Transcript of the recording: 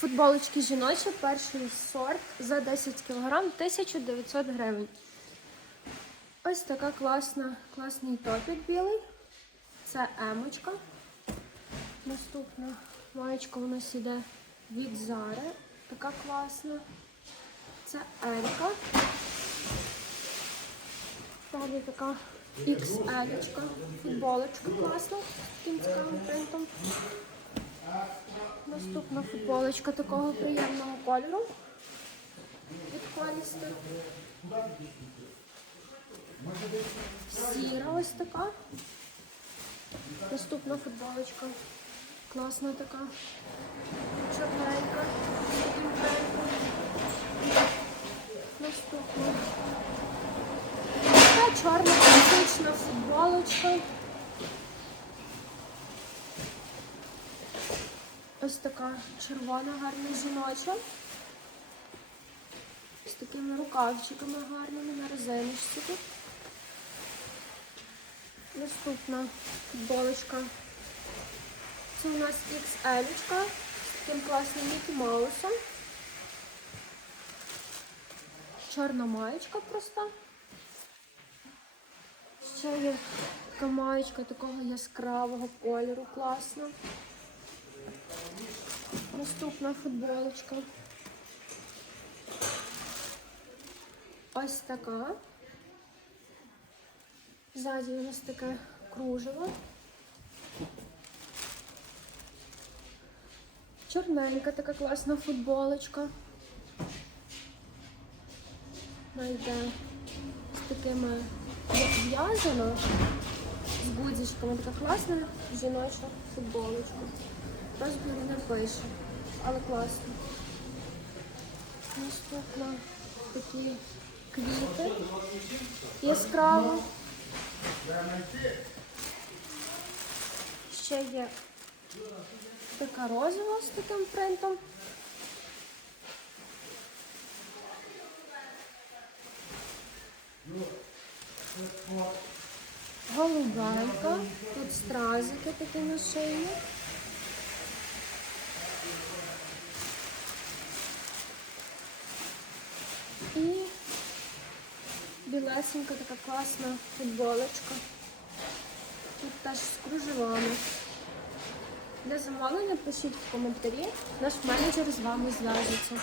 Футболочки жіночі, перший сорт за 10 кг 1900 гривень. Ось така класна, класний топік білий. Це емочка. Наступна маєчка у нас іде від Зари. Така класна. Це Елька. Далі така XL, футболочка класна, з цікавим принтом. Наступна футболочка такого приємного кольору. Від. Сіра ось така. Наступна футболочка. Класна така. Чорненька. Наступна. Така чорна класична футболочка. Ось така червона гарна жіноча. З такими рукавчиками гарними на резиночці тут. Наступна футболочка. Це у нас XL з таким класним Мікі Маусом. Чорна маєчка проста. Ще є така маєчка такого яскравого кольору, класна. Наступна футболочка. Ось така. Ззаді у нас таке кружево. Чорненька така класна футболочка. Вона йде з такими як в'язана, з гудзичками. Така класна жіноча футболочка. Розмір не пише, але класно. Наступна такі квіти яскраво. Ще є така розова з таким принтом. Голубенька, тут стразики такі на шиї. І білесенька така класна футболочка. Тут теж з кружевами. Для замовлення пишіть в коментарі, наш менеджер з вами зв'яжеться.